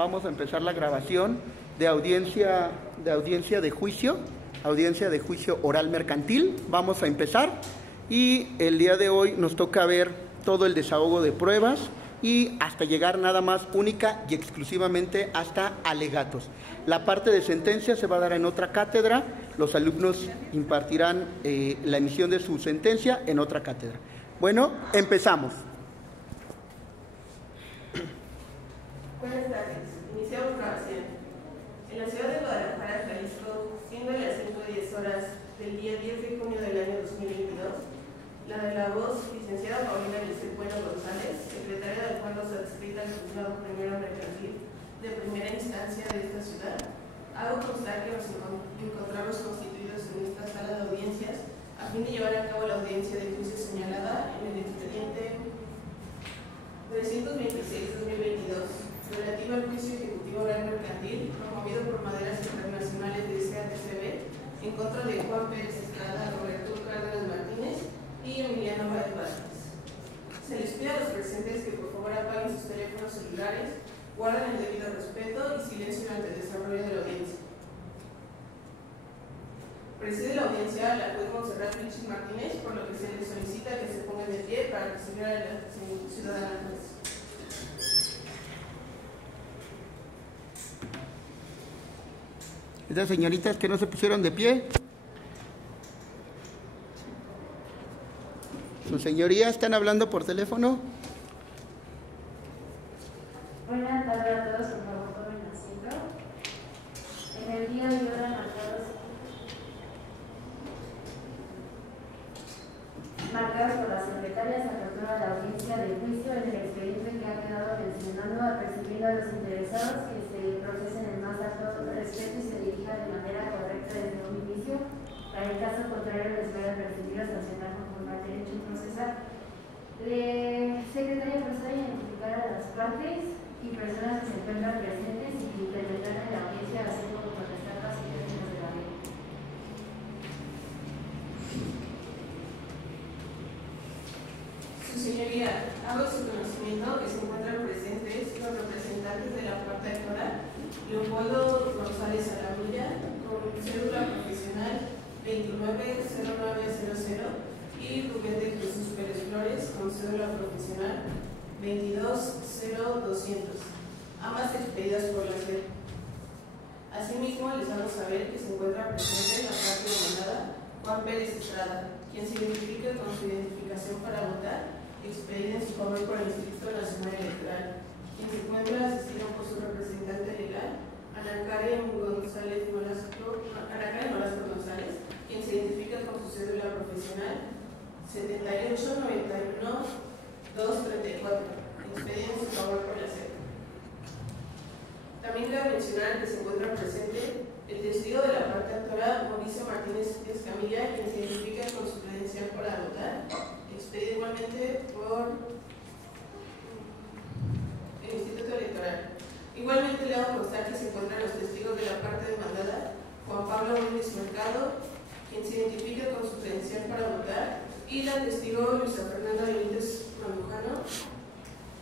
vamos a empezar la grabación de audiencia de juicio oral mercantil. Vamos a empezar y el día de hoy nos toca ver todo el desahogo de pruebas y hasta llegar nada más única y exclusivamente hasta alegatos. La parte de sentencia se va a dar en otra cátedra, los alumnos impartirán la emisión de su sentencia en otra cátedra. Bueno, empezamos. Buenas tardes, iniciamos grabación. En la ciudad de Guadalajara, Jalisco, siendo las 5:10 horas del día 10 de junio del año 2022, la de la voz, licenciada Paulina Lisset Bueno González, secretaria del Juegos adscrita al Juzgado Primero Mercantil de primera instancia de esta ciudad, hago constar que nos encontramos constituidos en esta sala de audiencias a fin de llevar a cabo la audiencia de juicio señalada en el expediente 326-2022, relativo al juicio ejecutivo oral mercantil promovido por Maderas Internacionales de SATCB en contra de Juan Pérez Estrada, Roberto Cárdenas Martínez y Emiliano Valle Vázquez. Se les pide a los presentes que por favor apaguen sus teléfonos celulares, guarden el debido respeto y silencio durante el desarrollo de la audiencia. Preside la audiencia la juez Montserrat Vilchis Martínez, por lo que se le solicita que se pongan de pie para que siga la ciudadana juez. Estas señoritas que no se pusieron de pie. ¿Sus señorías están hablando por teléfono? Buenas tardes a todos, por favor, tomen asiento. En el día de hoy marcados por la secretaria, se apertura la audiencia de juicio en el expediente que ha quedado mencionando, apercibiendo a los interesados que se procesen en más alto respeto y se dirija de manera correcta desde un inicio. Para el caso contrario, les voy a percibir a sancionar conforme al derecho procesal. Secretaria, procede a identificar a las partes y personas que se encuentran presentes y que intervendrán en la audiencia, así como contestar las términos de la ley. Su señoría, hago su conocimiento que se encuentran presentes los representantes de la parte actora, Leopoldo González Alamuya, con cédula profesional 290900, y Rubén de Jesús Pérez Flores, con cédula profesional 2200200, ambas expedidas por la SED. Asimismo, les hago saber que se encuentra presente en la parte demandada Juan Pérez Estrada, quien se identifica con su identificación para votar, expedida en su favor por el Instituto Nacional Electoral, quien se encuentra asistido por su representante legal, Ana Karen Nolasco González, quien se identifica con su cédula profesional 7891-234, expedida en su favor por la SED. También cabe mencionar que se encuentra presente el testigo de la parte actora, Mauricio Martínez Escamilla, quien se identifica con su credencial para votar, expedido igualmente por el Instituto Electoral. Igualmente le hago constar que se encuentran los testigos de la parte demandada, Juan Pablo Núñez Mercado, quien se identifica con su credencial para votar, y la testigo Luisa Fernanda Benítez Mandujano,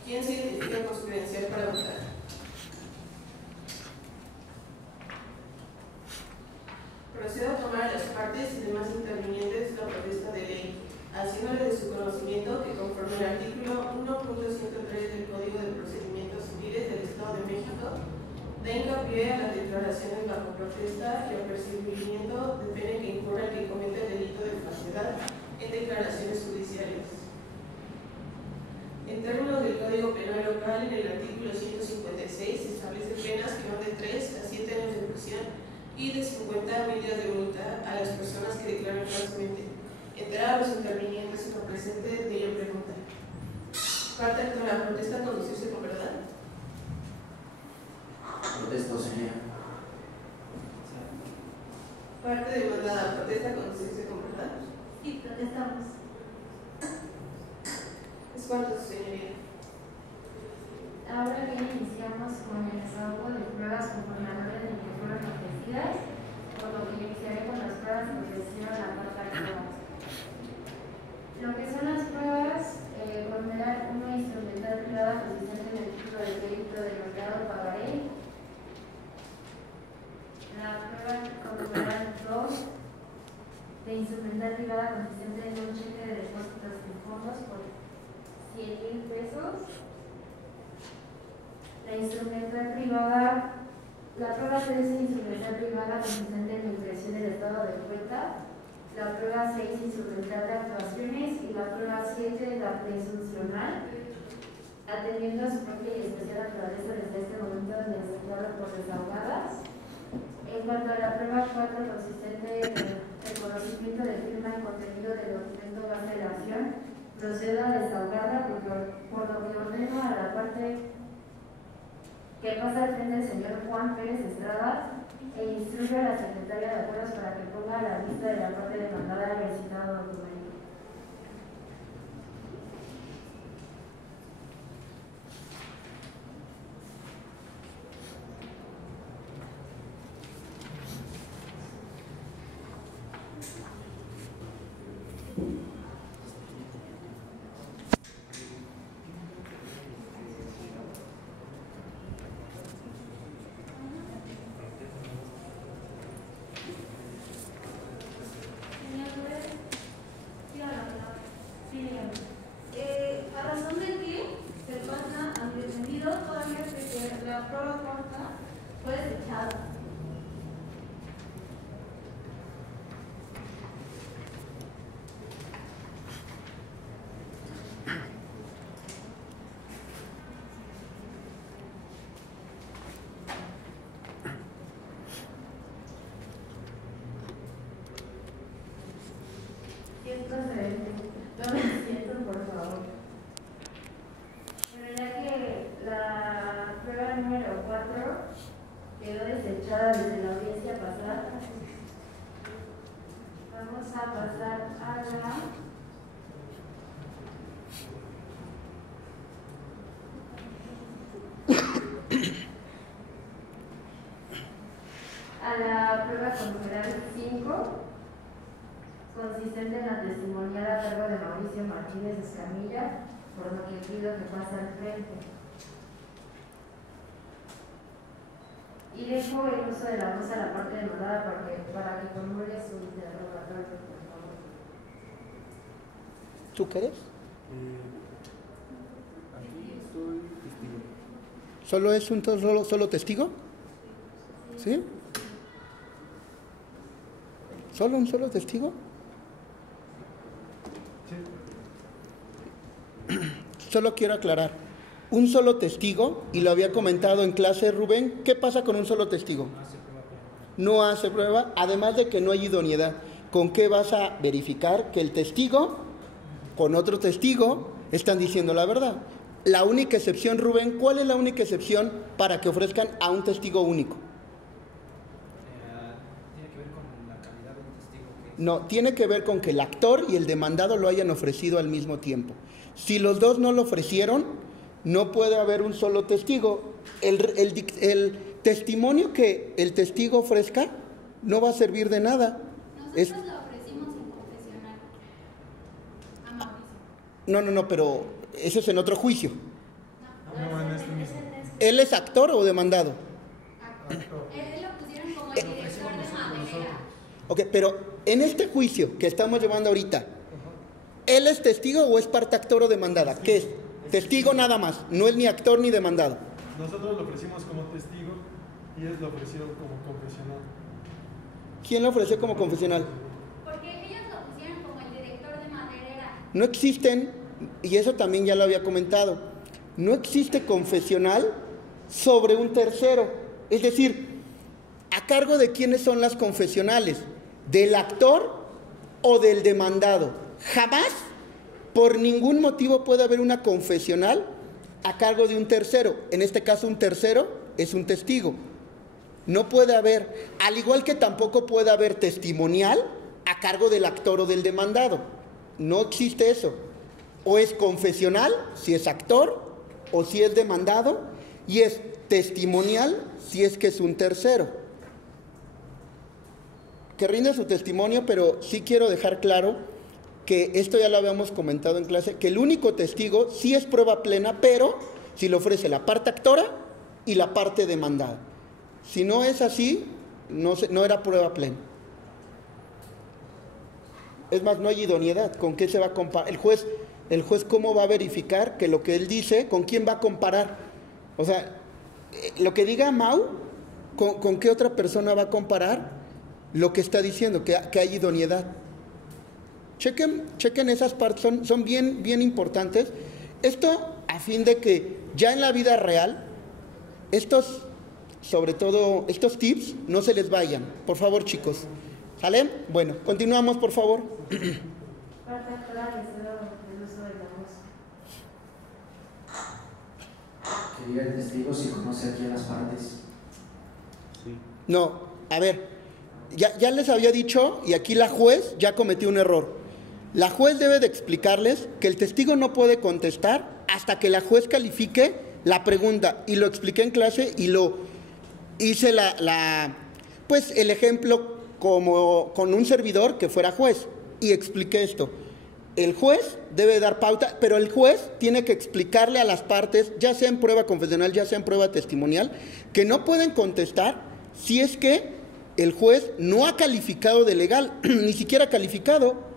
quien se identifica con su credencial para votar. Procedo a tomar a las partes y demás intervinientes la protesta de ley, haciéndole de su conocimiento que conforme al artículo 1.103 del Código de Procedimientos Civiles del Estado de México, da hincapié a las declaraciones bajo protesta y al percibimiento de pena que incurra el que comete el delito de falsedad en declaraciones judiciales. En términos del Código Penal Local, en el artículo 156 establece penas que van de 3 a 7 años de prisión y de 50 millas de multa a las personas que declaran falsamente. Enterados los intervinientes en lo presente de ello pregunta. Parte actora, ¿protesta conducirse con verdad? Protesto, señora. Parte demandada, ¿protesta conducirse con verdad? Sí, protestamos. ¿Es cuánto, su señoría? Ahora bien, iniciamos con el desahogo de pruebas conforme al orden en que fueron ofrecidas, por lo que iniciaré con las pruebas que ofrecieron la parte actora. Lo que son las pruebas, conmemorar una instrumental privada consistente en el título de crédito del mercado pagaré, privada consistente en un cheque de depósitos en fondos por 100,000 pesos. La instrumental privada, la prueba 3 es instrumental privada consistente en la impresión del estado de cuenta. La prueba 6 instrumental de actuaciones y la prueba 7 la presuncional, atendiendo a su propia y especial naturaleza desde este momento desafiado por desahogadas. En cuanto a la prueba 4 consistente en el conocimiento de firma y contenido del documento base de la acción, procedo a desahogarla por lo que ordeno a la parte que pasa al frente del señor Juan Pérez Estrada e instruye a la secretaria de acuerdos para que ponga a la vista de la parte demandada el citado documento. ¿A razón de qué se pasa al defendido toda vez que la prueba corta fue desechada? Si es procedente, no me siento, por favor. Pero ya que la prueba número 4 quedó desechada desde la audiencia pasada, vamos a pasar a la prueba con numeral 5, consistente en la testimonial a cargo de Mauricio Martínez Escamilla, por lo que pido que pase al frente. Y dejo el uso de la voz a la parte demandada para que formule su interrogatorio, por favor. ¿Tú qué eres? Aquí soy testigo. ¿Solo es solo testigo? ¿Sí? ¿Solo un solo testigo? Solo quiero aclarar, un solo testigo, y lo había comentado en clase Rubén, ¿qué pasa con un solo testigo? No hace prueba, además de que no hay idoneidad. ¿Con qué vas a verificar que el testigo con otro testigo están diciendo la verdad? La única excepción, Rubén, ¿cuál es la única excepción para que ofrezcan a un testigo único? Tiene que ver con la calidad del testigo que es. No, tiene que ver con que el actor y el demandado lo hayan ofrecido al mismo tiempo. Si los dos no lo ofrecieron, no puede haber un solo testigo. El testimonio que el testigo ofrezca no va a servir de nada. Nosotros lo ofrecimos en confesional a Mauricio. No, pero eso es en otro juicio. No, en este mismo. ¿Él es actor o demandado? Él lo pusieron como el director de maderera. Ok, pero en este juicio que estamos llevando ahorita, ¿él es testigo o es parte actor o demandada? ¿Qué es? Testigo nada más, no es ni actor ni demandado. Nosotros lo ofrecimos como testigo y ellos lo ofrecieron como confesional. ¿Quién lo ofreció como confesional? Porque ellos lo pusieron como el director de maderera. No existen, y eso también ya lo había comentado, no existe confesional sobre un tercero. Es decir, ¿a cargo de quiénes son las confesionales? ¿Del actor o del demandado? Jamás, por ningún motivo, puede haber una confesional a cargo de un tercero. En este caso, un tercero es un testigo. No puede haber, al igual que tampoco puede haber testimonial a cargo del actor o del demandado. No existe eso. O es confesional, si es actor, o si es demandado, y es testimonial, si es que es un tercero. Que rinde su testimonio, pero sí quiero dejar claro que esto ya lo habíamos comentado en clase, que el único testigo sí es prueba plena, pero si lo ofrece la parte actora y la parte demandada. Si no es así, no era prueba plena. Es más, no hay idoneidad. ¿Con qué se va a comparar? El juez ¿cómo va a verificar que lo que él dice, con quién va a comparar? O sea, lo que diga Mau, ¿con qué otra persona va a comparar lo que está diciendo? Que hay idoneidad. Chequen esas partes, son bien importantes. Esto a fin de que ya en la vida real, sobre todo estos tips, no se les vayan. Por favor, chicos. ¿Sale? Bueno, continuamos, por favor. Parte actual del uso de la voz. Que diga el testigo si conoce aquí a las partes. No, a ver, ya les había dicho, y aquí la juez ya cometió un error. La juez debe de explicarles que el testigo no puede contestar hasta que la juez califique la pregunta. Y lo expliqué en clase y lo hice pues el ejemplo como con un servidor que fuera juez. Y expliqué esto. El juez debe dar pauta, pero el juez tiene que explicarle a las partes, ya sea en prueba confesional, ya sea en prueba testimonial, que no pueden contestar si es que el juez no ha calificado de legal, ni siquiera calificado.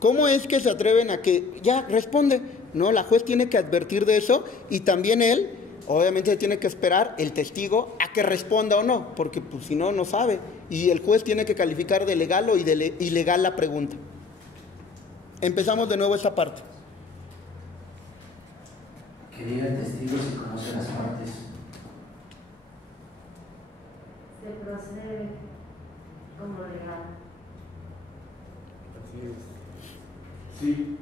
¿Cómo es que se atreven a que ya responde? No, la juez tiene que advertir de eso y también él, obviamente, tiene que esperar el testigo a que responda o no, porque pues, si no, no sabe. Y el juez tiene que calificar de legal o de ilegal la pregunta. Empezamos de nuevo esa parte. Que diga el testigo si conoce las partes. Se procede como legal. Así es. Sí.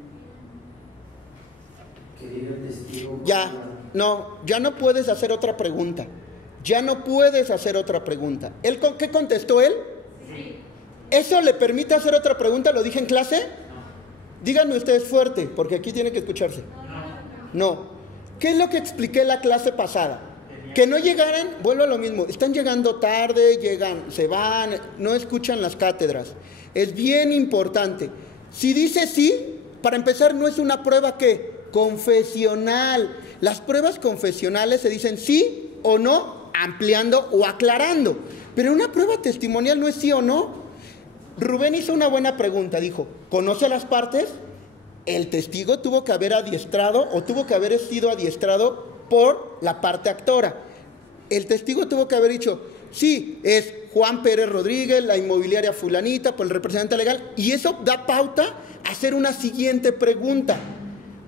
Que diga el testigo. Ya no puedes hacer otra pregunta. Ya no puedes hacer otra pregunta. ¿Qué contestó él? Sí. ¿Eso le permite hacer otra pregunta? ¿Lo dije en clase? No. Díganme ustedes fuerte, porque aquí tiene que escucharse. No. ¿Qué es lo que expliqué la clase pasada? Que no llegaran, vuelvo a lo mismo, están llegando tarde, se van, no escuchan las cátedras. Es bien importante. Si dice sí, para empezar, no es una prueba ¿qué? Confesional. Las pruebas confesionales se dicen sí o no, ampliando o aclarando. Pero una prueba testimonial no es sí o no. Rubén hizo una buena pregunta, dijo, ¿conoce las partes? El testigo tuvo que haber adiestrado o tuvo que haber sido adiestrado por la parte actora. El testigo tuvo que haber dicho, sí, es Juan Pérez Rodríguez, la inmobiliaria fulanita, por el representante legal, y eso da pauta a hacer una siguiente pregunta.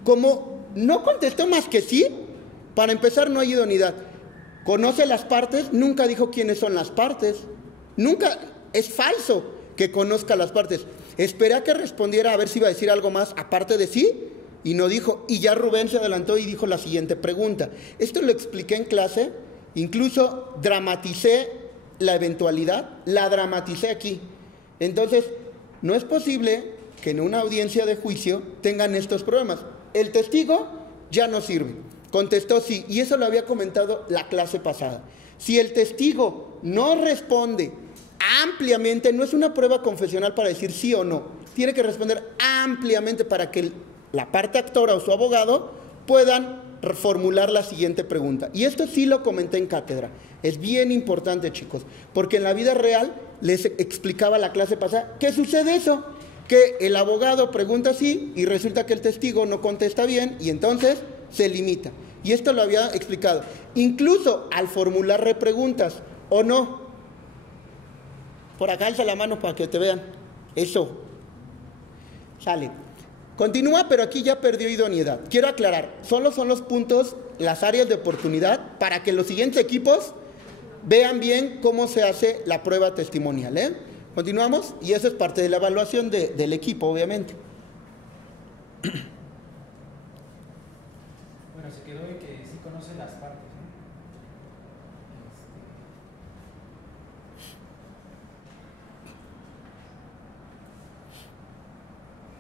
Como no contestó más que sí, para empezar no hay idoneidad. ¿Conoce las partes? Nunca dijo quiénes son las partes. Nunca, es falso que conozca las partes. Esperé a que respondiera a ver si iba a decir algo más aparte de sí, y no dijo, y ya Rubén se adelantó y dijo la siguiente pregunta. Esto lo expliqué en clase, incluso dramaticé la eventualidad, la dramaticé aquí. Entonces, no es posible que en una audiencia de juicio tengan estos problemas. El testigo ya no sirve, contestó sí, y eso lo había comentado la clase pasada. Si el testigo no responde ampliamente, no es una prueba confesional para decir sí o no, tiene que responder ampliamente para que la parte actora o su abogado puedan formular la siguiente pregunta. Y esto sí lo comenté en cátedra. Es bien importante, chicos, porque en la vida real les explicaba la clase pasada que sucede eso, que el abogado pregunta sí y resulta que el testigo no contesta bien y entonces se limita. Y esto lo había explicado. Incluso al formular repreguntas, ¿o no? Por acá alza la mano para que te vean. Eso. Sale. Continúa, pero aquí ya perdió idoneidad. Quiero aclarar, solo son los puntos, las áreas de oportunidad para que los siguientes equipos vean bien cómo se hace la prueba testimonial, ¿eh? Continuamos, y eso es parte de la evaluación del equipo, obviamente. Bueno, se quedó de que sí conoce las partes, ¿no?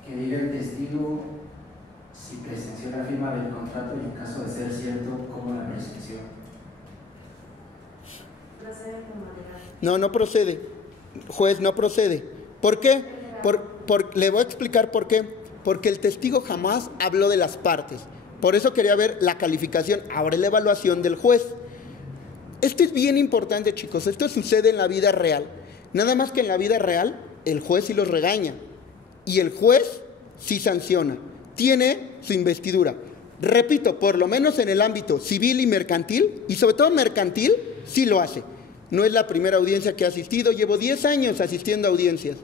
Que diga el testigo si presenció la firma del contrato y en caso de ser cierto, cómo la presenció. Procede como legal. No procede. Juez, no procede. ¿Por qué? Le voy a explicar por qué. Porque el testigo jamás habló de las partes. Por eso quería ver la calificación, ahora la evaluación del juez. Esto es bien importante, chicos. Esto sucede en la vida real. Nada más que en la vida real, el juez sí los regaña. y el juez sí sanciona, tiene su investidura. Repito, por lo menos en el ámbito civil y mercantil, y sobre todo mercantil, sí lo hace. No es la primera audiencia que he asistido, llevo 10 años asistiendo a audiencias.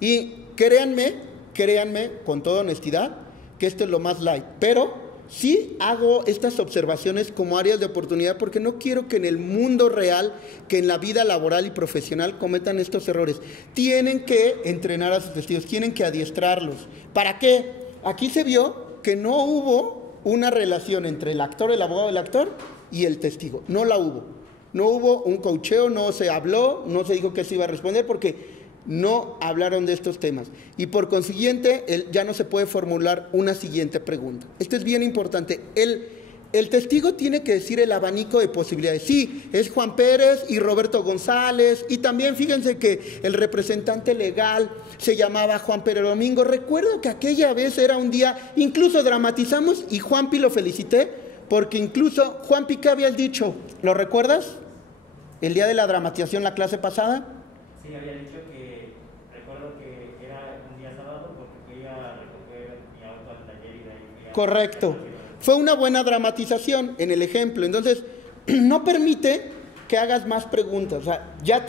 Y créanme, con toda honestidad, que esto es lo más light. Pero sí hago estas observaciones como áreas de oportunidad porque no quiero que en el mundo real, que en la vida laboral y profesional cometan estos errores. Tienen que entrenar a sus testigos, tienen que adiestrarlos. ¿Para qué? Aquí se vio que no hubo una relación entre el actor, el abogado del actor y el testigo. No la hubo. No hubo un coacheo, no se habló, no se dijo que se iba a responder porque no hablaron de estos temas. Y por consiguiente, ya no se puede formular una siguiente pregunta. Esto es bien importante. El testigo tiene que decir el abanico de posibilidades. Sí, es Juan Pérez y Roberto González. Y también fíjense que el representante legal se llamaba Juan Pérez Domingo. Recuerdo que aquella vez era un día, incluso dramatizamos y Juanpi lo felicité, porque incluso Juanpi, ¿qué habías dicho? ¿Lo recuerdas? El día de la dramatización, la clase pasada. Sí, había dicho que, recuerdo que era un día sábado porque fui a recoger mi auto al taller y de ahí fui a... Correcto. Fue una buena dramatización en el ejemplo. Entonces, no permite que hagas más preguntas. O sea, ya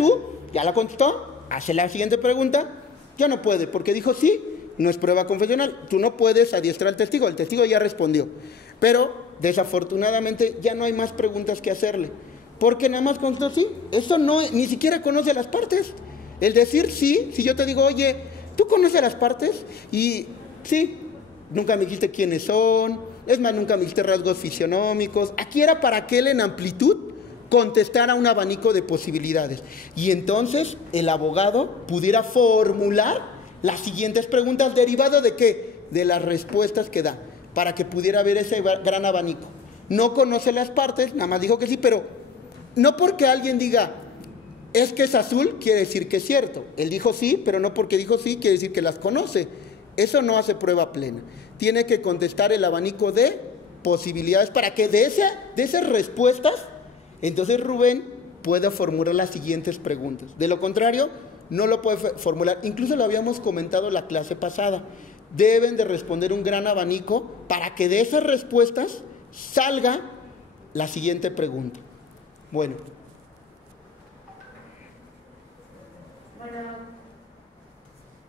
la contestó, hace la siguiente pregunta, ya no puede, porque dijo sí, no es prueba confesional. Tú no puedes adiestrar al testigo, el testigo ya respondió. Pero, desafortunadamente, ya no hay más preguntas que hacerle. Porque nada más contestó sí. Eso no, ni siquiera conoce a las partes. El decir sí, si yo te digo, oye, ¿tú conoces a las partes? Y sí, nunca me dijiste quiénes son, es más, nunca me dijiste rasgos fisionómicos. Aquí era para que él en amplitud contestara un abanico de posibilidades. Y entonces el abogado pudiera formular las siguientes preguntas derivado de ¿qué? De las respuestas que da, para que pudiera haber ese gran abanico. No conoce las partes, nada más dijo que sí, pero no porque alguien diga, es que es azul, quiere decir que es cierto. Él dijo sí, pero no porque dijo sí, quiere decir que las conoce. Eso no hace prueba plena. Tiene que contestar el abanico de posibilidades para que de esas respuestas, entonces Rubén pueda formular las siguientes preguntas. De lo contrario, no lo puede formular. Incluso lo habíamos comentado la clase pasada. Deben de responder un gran abanico para que de esas respuestas salga la siguiente pregunta. Bueno,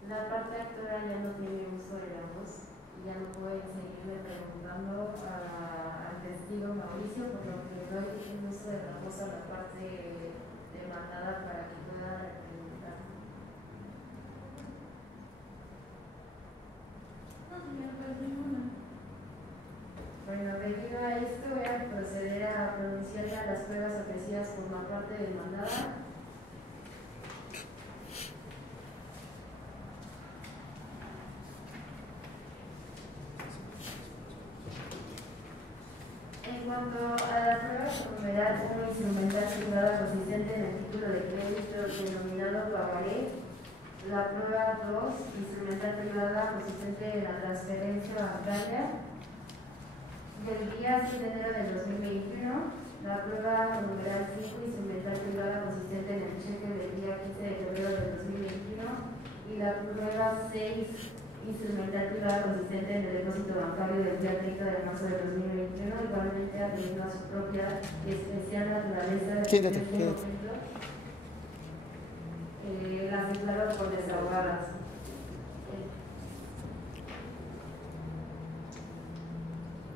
la parte actora ya no tiene uso de la voz y ya no puede seguirle preguntando al testigo Mauricio, por lo que le doy el uso de la voz a la parte demandada para que pueda preguntar. No, señor, pues ninguna. Bueno, debido a esto voy a proceder a pronunciar las pruebas ofrecidas por la parte demandada. En cuanto a la prueba por numerar una instrumental privada consistente en el título de crédito denominado pagaré, la prueba 2, instrumental privada consistente en la transferencia bancaria, del día 6 de enero del 2021, la prueba numeral 5, instrumental privada consistente en el cheque del día 15 de febrero del 2021, y la prueba 6, instrumental privada consistente en el depósito bancario del día 30 de marzo del 2021, igualmente atendiendo a su propia especial naturaleza. Siéntate. Las declaro por desahogadas.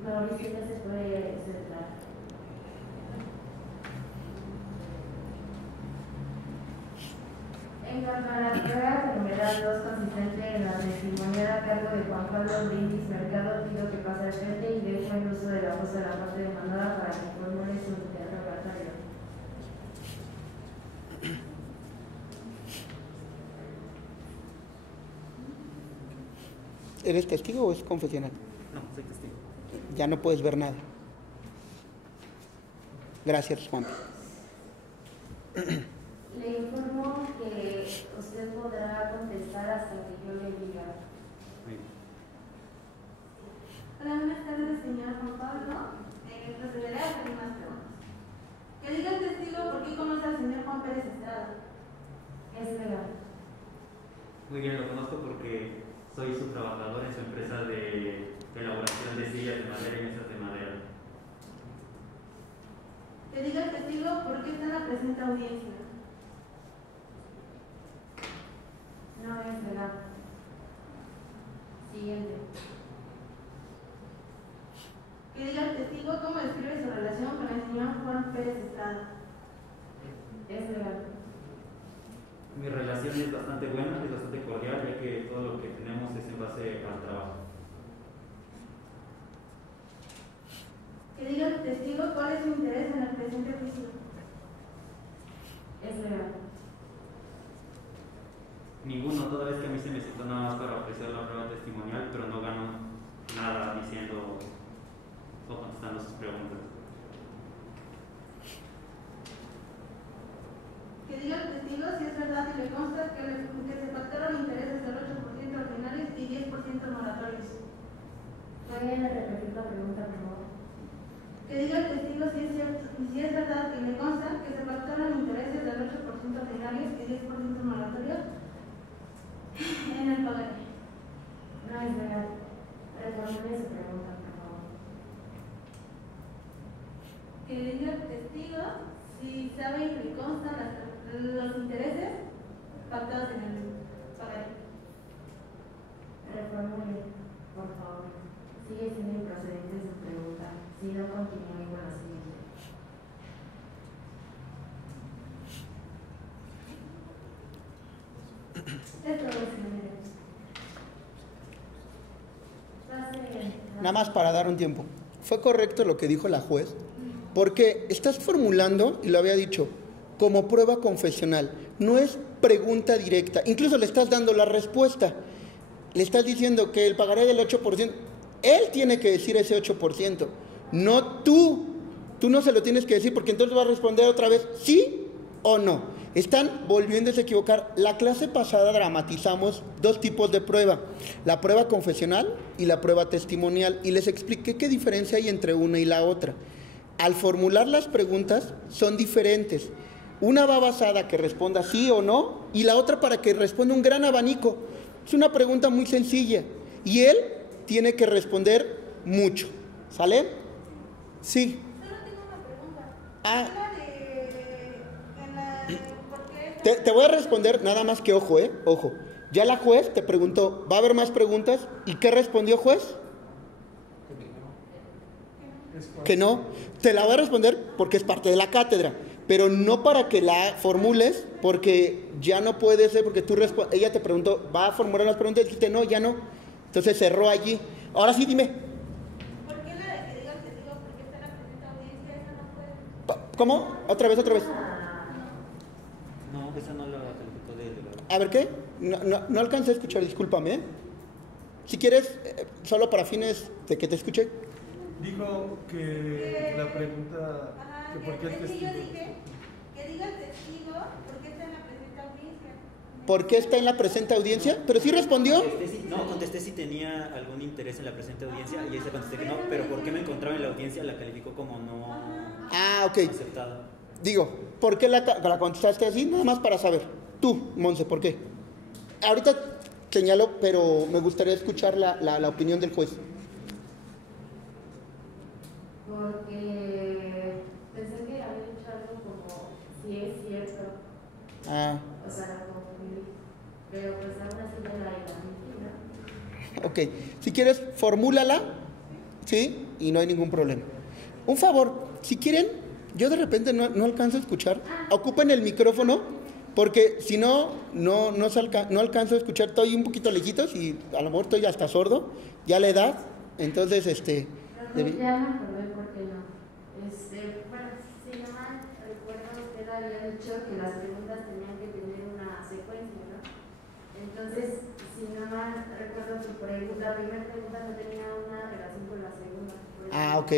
Mauricio, ya se puede sentar. En cuanto a la prueba numeral 2 consistente en la testimonial a cargo de Juan Pablo Brindis Mercado, pido que pase al frente y dejo el uso de la voz de la parte demandada para que formule su interrogatorio. ¿Eres testigo o es confesional? No, soy testigo. Ya no puedes ver nada. Gracias, Juan. Le informo que usted podrá contestar hasta que yo le diga. Hola, buenas tardes, señor Juan Pablo. Procederé a hacer unas preguntas. Que diga el testigo por qué conoce al señor Juan Pérez Estrada. Es legal. Muy bien, lo conozco porque soy su trabajador en su empresa de elaboración de sillas de madera y mesas de madera. Que diga el testigo por qué está en la presente audiencia. No es verdad. Siguiente. Que diga el testigo cómo describe su relación con el señor Juan Pérez Estrada. Es legal. Mi relación es bastante buena, es bastante cordial, ya que todo lo que tenemos es en base al trabajo. Que diga el testigo cuál es su interés en el presente juicio. Es legal. Ninguno, toda vez que a mí se me citó nada más para ofrecer la prueba testimonial, pero no gano nada diciendo o contestando sus preguntas. Que diga el testigo si es verdad y le consta que se pactaron intereses del 8% ordinarios y 10% moratorios. ¿Pueden repetir la pregunta, por favor? Que diga el testigo si es cierto y si es verdad y le consta que se pactaron intereses del 8% ordinarios y 10% moratorios en el pagaré. No es legal. Reformule su pregunta, por favor. Que diga el testigo si sabe y le constan los intereses pactados en el pagaré. Reformule, por favor. Sigue siendo improcedente su pregunta. Si no, continúe con la siguiente. Esto es, señores. Nada más para dar un tiempo. ¿Fue correcto lo que dijo la juez? Porque estás formulando, y lo había dicho, como prueba confesional. No es pregunta directa. Incluso le estás dando la respuesta. Le estás diciendo que el pagaré del 8%, él tiene que decir ese 8%, no tú. Tú no se lo tienes que decir porque entonces va a responder otra vez sí o no. Están volviéndose a equivocar. La clase pasada dramatizamos dos tipos de prueba, la prueba confesional y la prueba testimonial, y les expliqué qué diferencia hay entre una y la otra. Al formular las preguntas son diferentes. Una va basada a que responda sí o no, y la otra para que responda un gran abanico. Es una pregunta muy sencilla, y él tiene que responder mucho. ¿Sale? Sí. Solo tengo una pregunta. Ah. ¿Por qué? Te voy a responder, nada más que ojo, ojo. Ya la juez te preguntó, ¿va a haber más preguntas? ¿Y qué respondió juez? Que no. Te la voy a responder porque es parte de la cátedra, pero no para que la formules, porque ya no puede ser, porque ella te preguntó, ¿va a formular las preguntas? Y dijiste, no, ya no. Entonces cerró allí. Ahora sí, dime. ¿Por qué la de que diga el testigo porque está en la presente audiencia? Esa no puede. ¿Cómo? Otra vez. No, esa no la calificó de... A ver, ¿qué? No alcancé a escuchar, discúlpame, ¿eh? Si quieres, solo para fines de que te escuche. Dijo que la pregunta, Ajá, que por qué el es que testigo. yo dije que diga el testigo por qué está en la presente audiencia. ¿Por qué está en la presente audiencia? Pero sí respondió. Contesté si tenía algún interés en la presente audiencia y ella contesté que no, pero ¿por qué me encontraba en la audiencia? La calificó como no Ah, ok. aceptada. Digo, ¿por qué la contestaste así? Nada más para saber. Tú, Monse, ¿por qué? Ahorita señalo, pero me gustaría escuchar la opinión del juez. Porque pensé que había dicho algo como si es cierto. O sea, la confundí. Pero pues aún así ya la admití, ¿no? Ok, si quieres, formúlala, ¿sí? Y no hay ningún problema. Un favor, si quieren, yo de repente no alcanzo a escuchar, ocupen el micrófono, porque si no alcanzo a escuchar, estoy un poquito lejitos y a lo mejor estoy hasta sordo, ya la edad, entonces, Ya me acordé por qué no. Bueno, si no mal recuerdo, usted había dicho que las preguntas tenían que tener una secuencia, ¿no? Entonces, si no mal recuerdo, la primera pregunta no tenía una relación con la segunda. Ok.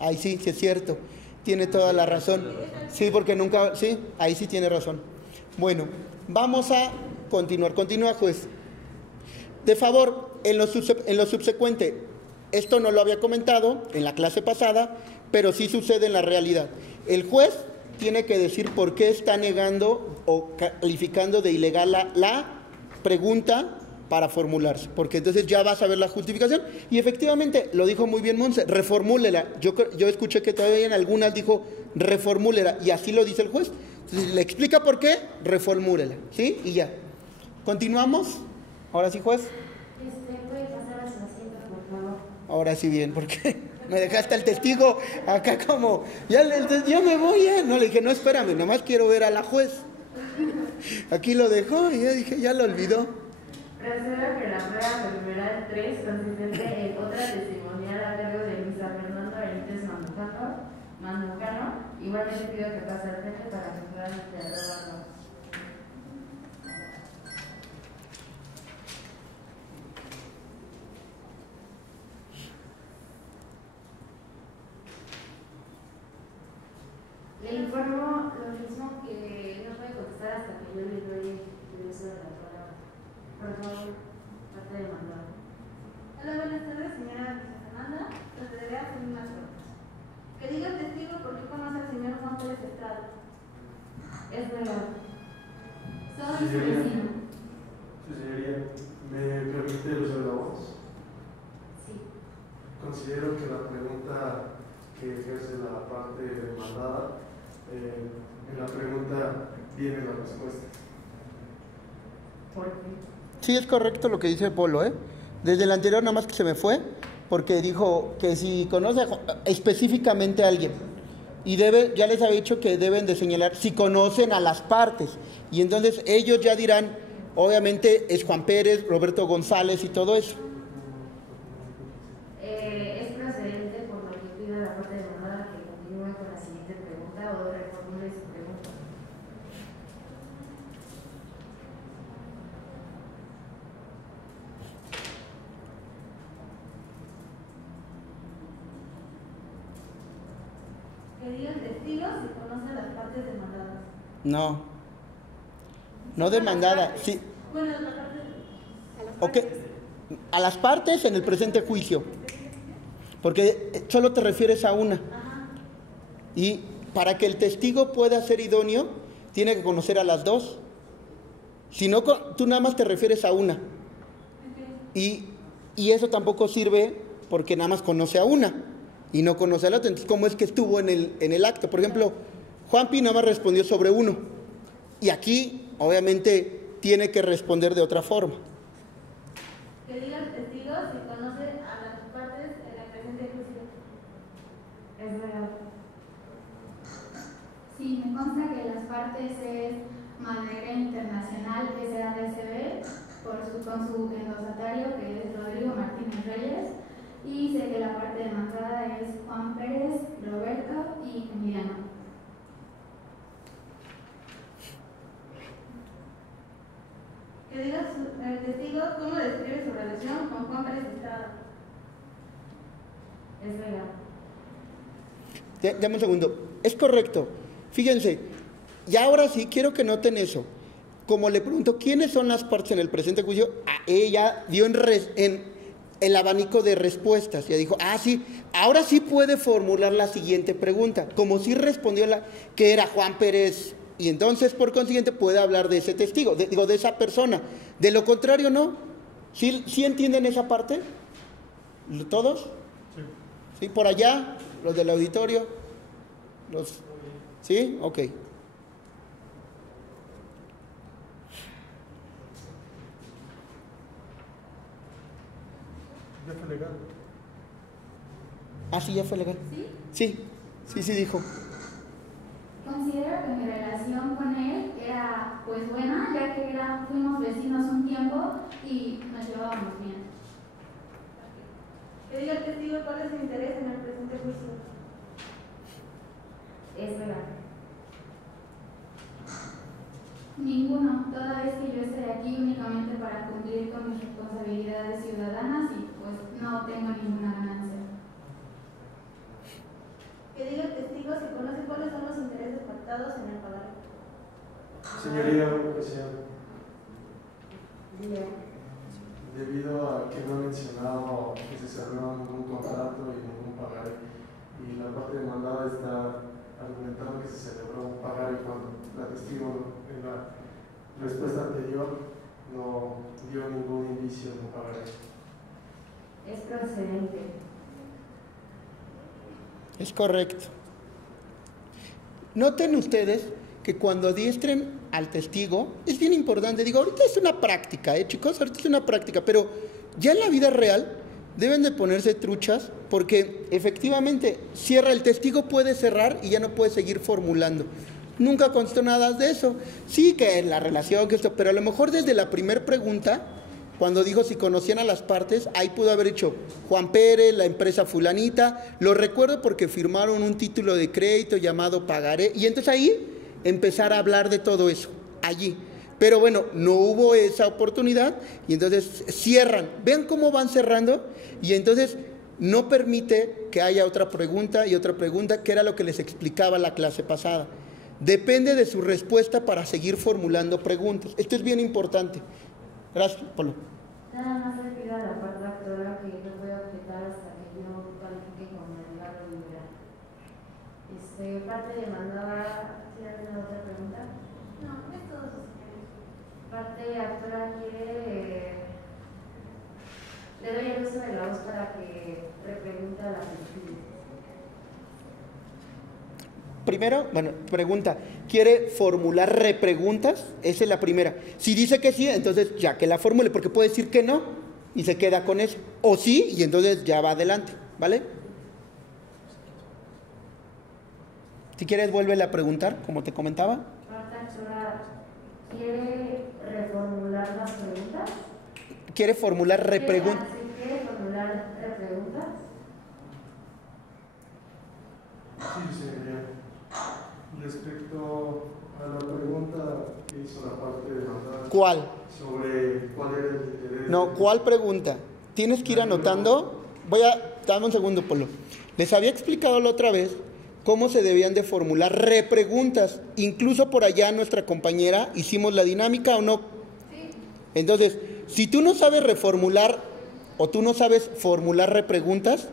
Ahí sí es cierto. Tiene toda la razón. Sí, porque nunca... Sí, ahí sí tiene razón. Bueno, vamos a continuar. Continúa, juez. De favor, en lo subsecuente, esto no lo había comentado en la clase pasada, pero sí sucede en la realidad. El juez tiene que decir por qué está negando o calificando de ilegal la pregunta para formularse, porque entonces ya vas a ver la justificación. Y efectivamente, lo dijo muy bien Monse, reformúlela. Yo escuché que todavía en algunas dijo reformúlela, y así lo dice el juez. Entonces, le explica por qué, reformúlela, ¿sí? Y ya. ¿Continuamos? Ahora sí, juez. Puede pasar a su asiento, por favor. Ahora sí bien, porque me dejaste el testigo acá como, ya me voy, ya. No, le dije, no, espérame, nomás quiero ver a la juez. Aquí lo dejó y ya dije, ya lo olvidó. Procedo que la prueba preliminar 3, consistente en otra testimonial a cargo de Luisa Fernando Benítez Mandujano, igualmente pido que pase al frente para que puedan interrogarlo. Le informo lo mismo, que no puede contestar hasta que yo le doy el uso de la palabra. Por favor, parte de mandado. Hola, buenas tardes, señora Luisa Fernanda. Procederé a hacer unas preguntas. Que diga el testigo por qué conoce al señor Juan Pérez Estrada. Es verdad. Soy Sí, su vecino. Sí, señoría, ¿me permite el uso de la voz? Sí. Considero que la pregunta que ejerce la parte demandada, en la pregunta viene la respuesta. ¿Por qué? Sí, es correcto lo que dice Polo, ¿eh? Desde el anterior nada más que se me fue, porque dijo que si conoce específicamente a alguien, y ya les había dicho que deben de señalar si conocen a las partes, y entonces ellos ya dirán, obviamente es Juan Pérez, Roberto González y todo eso. Es procedente, por lo que pido a la parte demandada que continúe con la siguiente pregunta o reformule su pregunta. Que diga el testigo si conoce las partes demandadas. No demandada, sí. Bueno, la parte Ok, a las partes en el presente juicio, porque solo te refieres a una. Y para que el testigo pueda ser idóneo, tiene que conocer a las dos. Si no, tú nada más te refieres a una. Y eso tampoco sirve porque nada más conoce a una y no conoce a la otra. Entonces, ¿cómo es que estuvo en el acto? Por ejemplo, Juanpi nada más respondió sobre uno. Y aquí, obviamente, tiene que responder de otra forma. que diga el testigo si conoce a las partes en el presente juicio. Es verdad. Sí, me consta que las partes es Madeira Internacional SADCB con su endosatario, que es Rodrigo Martínez Reyes, y sé que la parte demandada es Juan Pérez, Roberto y Emiliano. Que diga el testigo cómo describe su relación con Juan Pérez Estrada. Es verdad. Dame un segundo. Es correcto. Fíjense, y ahora sí quiero que noten eso. Como le pregunto, ¿quiénes son las partes en el presente juicio? Ella dio en el abanico de respuestas. Ya dijo, sí, ahora sí puede formular la siguiente pregunta. Como sí respondió que era Juan Pérez, y entonces por consiguiente puede hablar de ese testigo, de esa persona. De lo contrario, no. ¿Sí entienden esa parte? ¿Todos? Sí. ¿Sí? Por allá, los del auditorio. ¿Sí? Ok. ¿Ya fue legal? Sí, ya fue legal. ¿Sí? Sí, dijo. Considero que mi relación con él era pues buena, ya que fuimos vecinos un tiempo y nos llevábamos bien. Que diga el testigo cuál es su interés en el presente juicio. Es verdad. Ninguno, toda vez que yo estoy aquí únicamente para cumplir con mis responsabilidades ciudadanas y pues no tengo ninguna ganancia. Que diga el testigo si conoce cuáles son los intereses pactados en el pagar. Señoría, objeción. Bien. Debido a que no ha mencionado que se cerró ningún contrato y ningún pagaré, y la parte demandada está argumentando que se celebró un pagaré cuando la testigo en la respuesta anterior no dio ningún indicio de pagaré. Es procedente. Es correcto. Noten ustedes que cuando adiestren al testigo, es bien importante, digo, ahorita es una práctica, chicos, ahorita es una práctica, pero ya en la vida real deben de ponerse truchas porque efectivamente cierra, el testigo puede cerrar y ya no puede seguir formulando. Nunca constó nada de eso. Sí que la relación, que esto, pero a lo mejor desde la primera pregunta, cuando dijo si conocían a las partes, ahí pudo haber dicho Juan Pérez, la empresa fulanita, lo recuerdo porque firmaron un título de crédito llamado pagaré, y entonces ahí empezar a hablar de todo eso, allí. Pero bueno, no hubo esa oportunidad y entonces cierran. Vean cómo van cerrando y entonces no permite que haya otra pregunta y otra pregunta, que era lo que les explicaba la clase pasada. Depende de su respuesta para seguir formulando preguntas. Esto es bien importante. Gracias, Pablo. Nada más le pido a la parte actora que no voy a objetar hasta que yo califique como delegado liberal. Parte demandada, ¿tiene alguna otra pregunta? No, es todo. Parte actora quiere, le doy el uso de la voz para que repregunte a la testigo. Primero, bueno, pregunta, ¿quiere formular repreguntas? Esa es la primera. Si dice que sí, entonces ya que la formule, porque puede decir que no y se queda con eso. O sí, y entonces ya va adelante, ¿vale? Si quieres, vuélvele a preguntar, como te comentaba. Parte actora quiere reformular las preguntas. ¿Quiere formular repreguntas? ¿Quiere formular repreguntas? Sí, señoría. Respecto a la pregunta que hizo la parte demandada. ¿Cuál? Sobre cuál era el interés. No, ¿cuál pregunta? Tienes que ir anotando. Dame un segundo, Polo. Les había explicado la otra vez cómo se debían de formular repreguntas. Incluso por allá nuestra compañera hicimos la dinámica, ¿o no? Sí. Entonces, si tú no sabes reformular o tú no sabes formular repreguntas,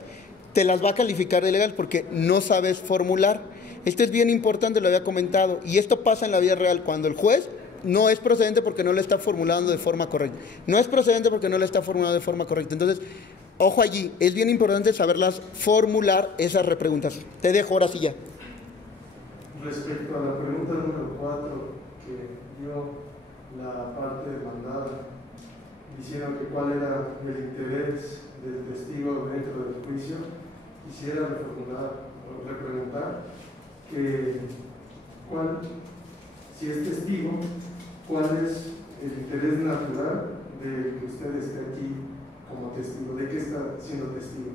te las va a calificar de legal porque no sabes formular. Esto es bien importante, lo había comentado, y esto pasa en la vida real cuando el juez no es procedente porque no lo está formulando de forma correcta. No es procedente porque no lo está formulando de forma correcta. Entonces, ojo allí, es bien importante saberlas formular esas repreguntas. Te dejo ahora sí ya. Respecto a la pregunta número 4 que dio la parte demandada, diciendo que cuál era el interés del testigo dentro del juicio, quisiera repreguntar que si es testigo, cuál es el interés natural de que usted esté aquí como testigo, de qué está siendo testigo.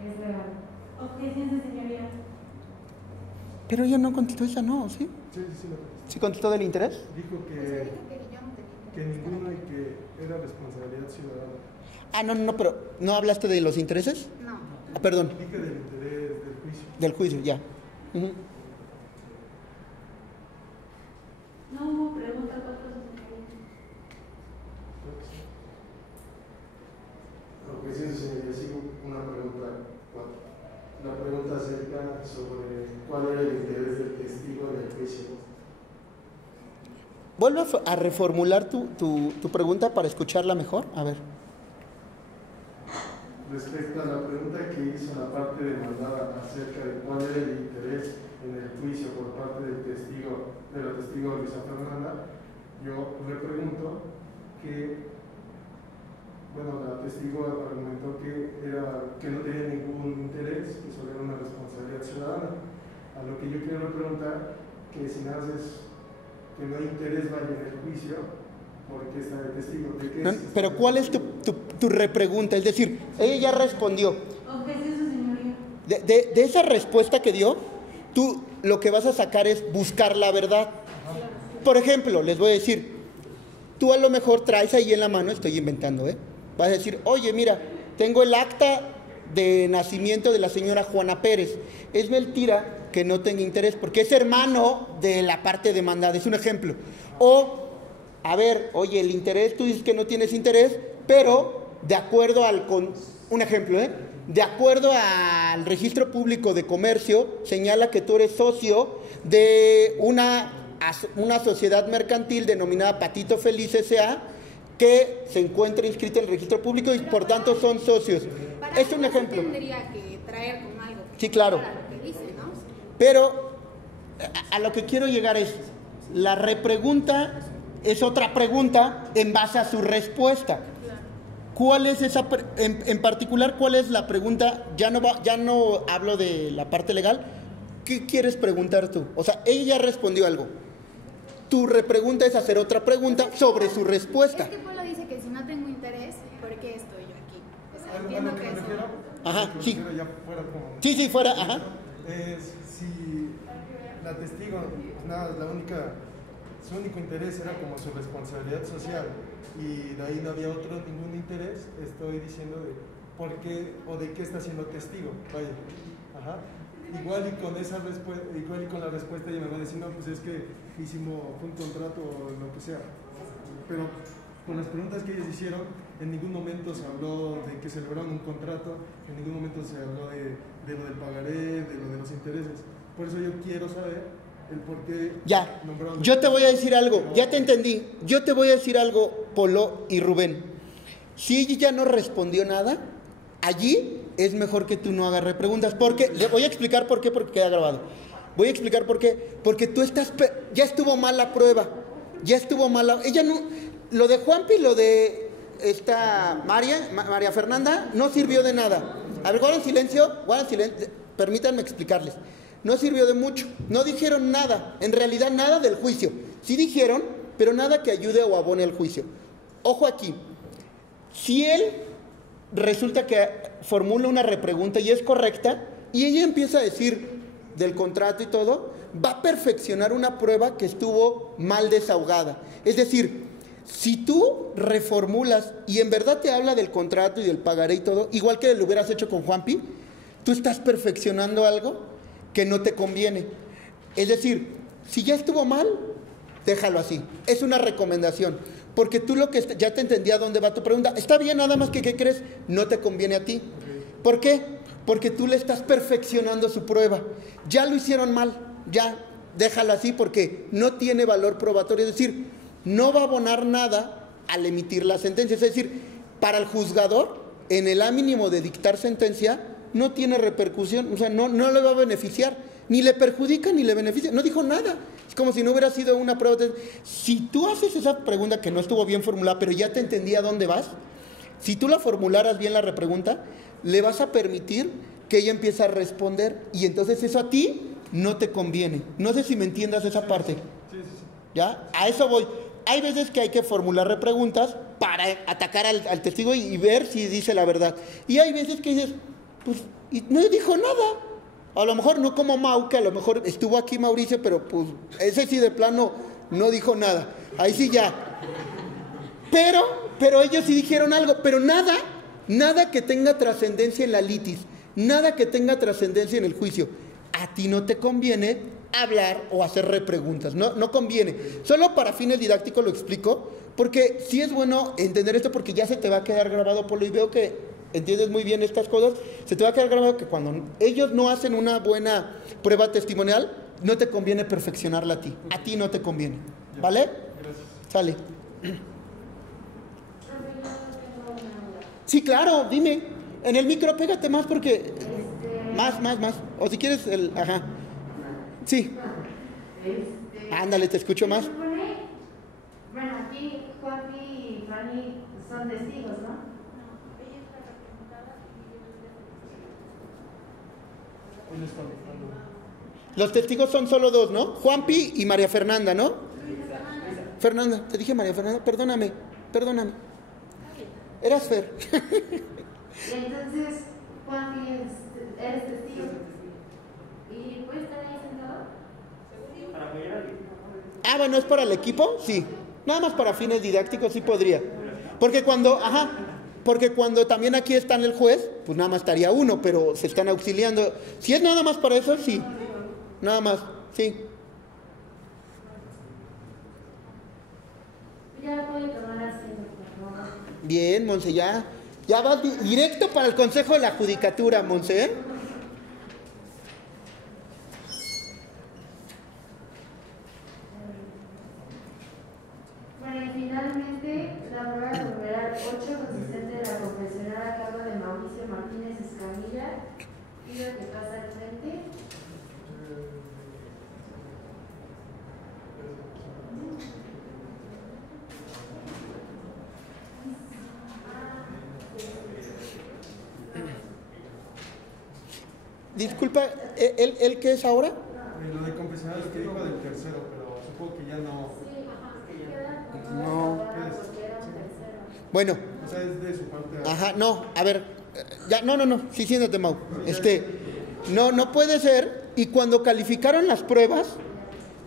Es legal. Objeción, señoría. Pero ella no contestó esa, ¿no? ¿Sí? Sí. ¿Sí contestó del interés? Dijo que ninguno y que era responsabilidad ciudadana. Ah, no, pero ¿no hablaste de los intereses? No. Ah, perdón. Dije del interés del juicio. Del juicio, ya. No hubo pregunta 4, señoría. Objeción, señoría. Sigo una pregunta 4. La pregunta acerca sobre cuál era el interés del testigo en el juicio. Vuelve a reformular tu pregunta para escucharla mejor. A ver. Respecto a la pregunta que hizo la parte demandada acerca de cuál era el interés en el juicio por parte del testigo, de la testigo Luisa Fernanda, yo le pregunto que, bueno, la testigo argumentó que no tenía ningún interés, que solo era una responsabilidad ciudadana. A lo que yo quiero preguntar, que si no haces, que no hay interés vaya en el juicio, ¿por qué está de testigo? ¿De qué No, pero ¿cuál es tu repregunta? Es decir, ella ya respondió. Objeción, señoría. De esa respuesta que dio, tú lo que vas a sacar es buscar la verdad. Por ejemplo, les voy a decir, tú a lo mejor traes ahí en la mano, estoy inventando, vas a decir, oye, mira, tengo el acta de nacimiento de la señora Juana Pérez. Es mentira que no tenga interés, porque es hermano de la parte demandada, es un ejemplo. O, a ver, oye, el interés, tú dices que no tienes interés, pero de acuerdo un ejemplo, de acuerdo al registro público de comercio, señala que tú eres socio de una una sociedad mercantil denominada Patito Feliz S.A., que se encuentra inscrita en el registro público y por tanto son socios. Es un ejemplo. Tendría que traer como algo. Sí, claro. Para lo que dice, ¿no? Pero a lo que quiero llegar es, la repregunta es otra pregunta en base a su respuesta. ¿Cuál es esa, en particular, cuál es la pregunta? Ya no hablo de la parte legal. ¿Qué quieres preguntar tú? O sea, ella ya respondió algo. Tu repregunta es hacer otra pregunta sobre su respuesta. Es que Polo dice que si no tengo interés, ¿por qué estoy yo aquí? O sea, entiendo que eso... Ajá, sí. Ya fuera como... Sí, fuera, ajá. Si la testigo, nada, su único interés era como su responsabilidad social y de ahí no había ningún interés, estoy diciendo de por qué o de qué está siendo testigo. Vaya, ajá. Igual y con esa respuesta, igual y con la respuesta ella me va a decir, no, pues es que hicimos un contrato o lo que sea. Pero con las preguntas que ellos hicieron, en ningún momento se habló de que celebraron un contrato, en ningún momento se habló de lo del pagaré, de lo de los intereses. Por eso yo quiero saber el por qué Ya, nombraron... yo te voy a decir algo, ya te entendí. Yo te voy a decir algo, Polo y Rubén. Si ella ya no respondió nada, allí es mejor que tú no hagas repreguntas. Porque, le voy a explicar por qué, porque queda grabado. Voy a explicar por qué. Porque tú estás, ya estuvo mal la prueba. Ya estuvo mal ella no, lo de Juanpi, lo de esta María Fernanda, no sirvió de nada. A ver, guarden silencio, permítanme explicarles. No sirvió de mucho, no dijeron nada, en realidad nada del juicio. Sí dijeron, pero nada que ayude o abone al juicio. Ojo aquí, si él resulta que formula una repregunta y es correcta, y ella empieza a decir del contrato y todo, va a perfeccionar una prueba que estuvo mal desahogada. Es decir, si tú reformulas y en verdad te habla del contrato y del pagaré y todo, igual que lo hubieras hecho con Juanpi, tú estás perfeccionando algo que no te conviene. Es decir, si ya estuvo mal, déjalo así. Es una recomendación. Porque tú ya te entendí a dónde va tu pregunta. Está bien, nada más que, ¿qué crees? No te conviene a ti. ¿Por qué? Porque tú le estás perfeccionando su prueba. Ya lo hicieron mal, ya déjalo así porque no tiene valor probatorio. Es decir, no va a abonar nada al emitir la sentencia. Es decir, para el juzgador, en el A mínimo de dictar sentencia, no tiene repercusión, o sea, no le va a beneficiar, ni le perjudica ni le beneficia, no dijo nada. Es como si no hubiera sido una prueba. Si tú haces esa pregunta que no estuvo bien formulada, pero ya te entendí a dónde vas, si tú la formularas bien la repregunta, le vas a permitir que ella empiece a responder y entonces eso a ti no te conviene. No sé si me entiendas esa parte. Sí. ¿Ya? A eso voy. Hay veces que hay que formular repreguntas para atacar al testigo y ver si dice la verdad. Y hay veces que dices, pues, y no dijo nada. A lo mejor no como Mau, que a lo mejor estuvo aquí Mauricio, pero pues ese sí de plano no dijo nada. Ahí sí ya. Pero ellos sí dijeron algo, pero nada que tenga trascendencia en la litis, nada que tenga trascendencia en el juicio. A ti no te conviene hablar o hacer repreguntas, no conviene. Solo para fines didácticos lo explico, porque sí es bueno entender esto porque ya se te va a quedar grabado, Polo, y veo que entiendes muy bien estas cosas. Se te va a quedar grabado que cuando ellos no hacen una buena prueba testimonial, no te conviene perfeccionarla a ti no te conviene, ¿vale? Gracias. Sale. Sí, claro, dime. En el micro pégate más porque... Más. O si quieres ajá. Sí. Ándale, te escucho más. Bueno, aquí Juanpi y Fanny son testigos, ¿no? Los testigos son solo dos, ¿no? Juanpi y María Fernanda, ¿no? Fernanda, te dije María Fernanda, perdóname. Eras Fer. Entonces, Juanpi, eres testigo. ¿Y puedes estar ahí sentado? Ah, bueno, ¿es para el equipo? Sí. Nada más para fines didácticos sí podría. Porque cuando también aquí está el juez, pues nada más estaría uno, pero se están auxiliando. Si es nada más para eso, sí. Nada más, sí. Ya puede tomar asiento, por favor. Bien, Monse, ya vas directo para el Consejo de la Judicatura, Monse. Disculpa, ¿él qué es ahora? Lo de confesional es que dijo del tercero, pero supongo que ya no. No. Bueno. O sea, es de su parte. Ajá, no, a ver, ya, no, sí, siéntate, Mau. No puede ser, y cuando calificaron las pruebas,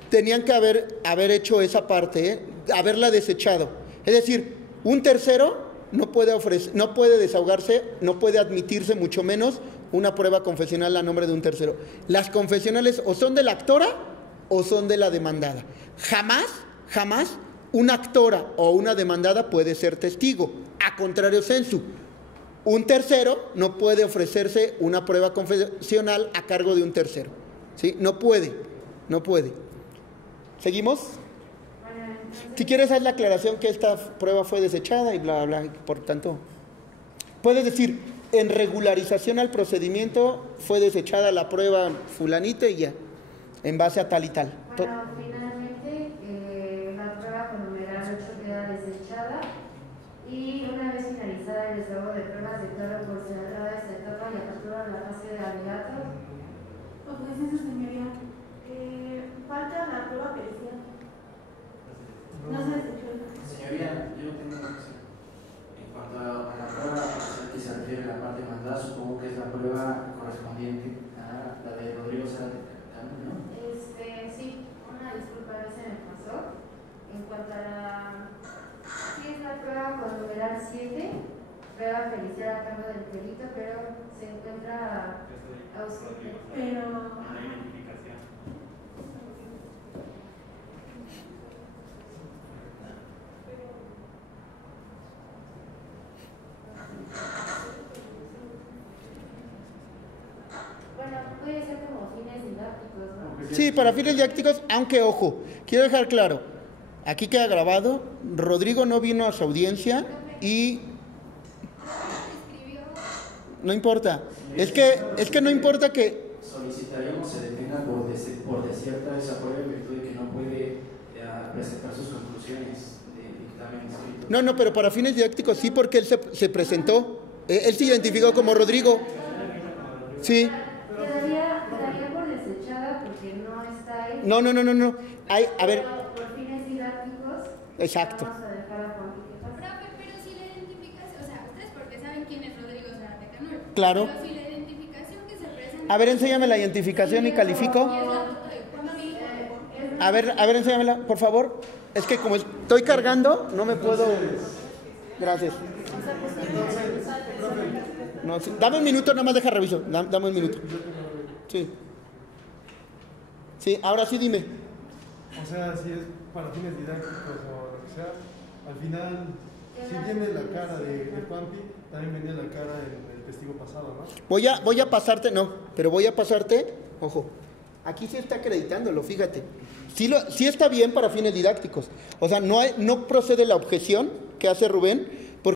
tenían que haber hecho esa parte, haberla desechado. Es decir, un tercero no puede desahogarse, no puede admitirse, mucho menos una prueba confesional a nombre de un tercero. Las confesionales o son de la actora o son de la demandada. Jamás una actora o una demandada puede ser testigo. A contrario sensu, un tercero no puede ofrecerse una prueba confesional a cargo de un tercero. ¿Sí? No puede. ¿Seguimos? Si quieres, haz la aclaración que esta prueba fue desechada y bla, bla, por tanto. Puedes decir, en regularización al procedimiento fue desechada la prueba fulanita y ya, en base a tal y tal. Bueno, finalmente la prueba con numeral 8 queda desechada y una vez finalizada el desahogo de pruebas declaro por cerrada esta etapa y apertura la fase de alegatos. Objeción, señoría. Falta la prueba pericial. No se desechó. Señoría, yo tengo una cuestión. En cuanto a la prueba que se refiere a la parte mandada, supongo que es la prueba correspondiente a la de Rodrigo Zárate, ¿no? Sí, una disculpa, a veces me pasó. En cuanto a la... Sí, es la prueba con numeral 7, prueba pericial a cargo del perito, pero se encuentra ausente. Pero... Bueno, puede ser como fines didácticos, ¿no? Sí, para fines didácticos, aunque ojo, quiero dejar claro, aquí queda grabado, Rodrigo no vino a su audiencia y no importa, es que no importa que... Solicitaríamos se detenga por desierta esa prueba en virtud de que no puede presentar sus conclusiones de dictamen escrito. No, pero para fines didácticos sí, porque él se presentó, él se identificó como Rodrigo. Sí. Quedaría por desechada porque no está ahí. No. A ver. Por fines didácticos. Exacto. Vamos a dejar a Juan que pase. Profe, pero si la identificación, o sea, ustedes porque saben quién es Rodrigo Zárate Canul. Claro. Pero si la identificación que se presenta. A ver, enséñame la identificación y califico. A ver, enséñamela, por favor. Es que como estoy cargando, no me puedo... Gracias. No, sí. Dame un minuto, nada más deja reviso. Dame un minuto. Sí, ahora sí dime. O sea, si es para fines didácticos o lo que sea, al final, si viene la cara de Juanpi, también venía la cara del testigo pasado, ¿no? Voy a pasarte, ojo, aquí sí está acreditándolo, fíjate. Sí está bien para fines didácticos. O sea, no procede la objeción que hace Rubén,